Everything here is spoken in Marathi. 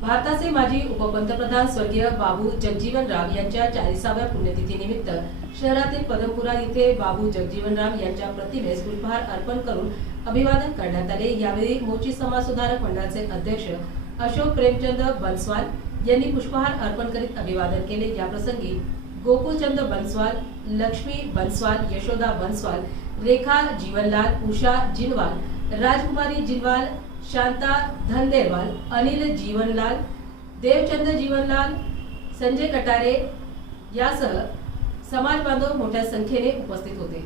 भारताचे माजी उपपंतप्रधान स्वर्गीय बाबू जगजीवन राम यांच्या 40व्या पुण्यतिथीनिमित्त शहरातील पदमपुरा येथे बाबू जगजीवन राम यांच्या प्रतिमेस पुष्पहार अर्पण करून अभिवादन करण्यात आले। यावेळी मोची समाज सुधारक मंडळाचे अध्यक्ष अशोक प्रेमचंद बन्सवाल यांनी पुष्पहार अर्पण करीत अभिवादन केले। या प्रसंगी गोकुलचंद बन्सवाल, लक्ष्मी बन्सवाल, यशोदा बन्सवाल, रेखा जीवनलाल, उषा जिनवाल, राजकुमारी जिनवाल, शांता धनदेरवाल, अनिल जीवनलाल, देवचंद जीवनलाल, संजय कटारे यासह समाज बांधव मोठ्या संख्येने उपस्थित होते।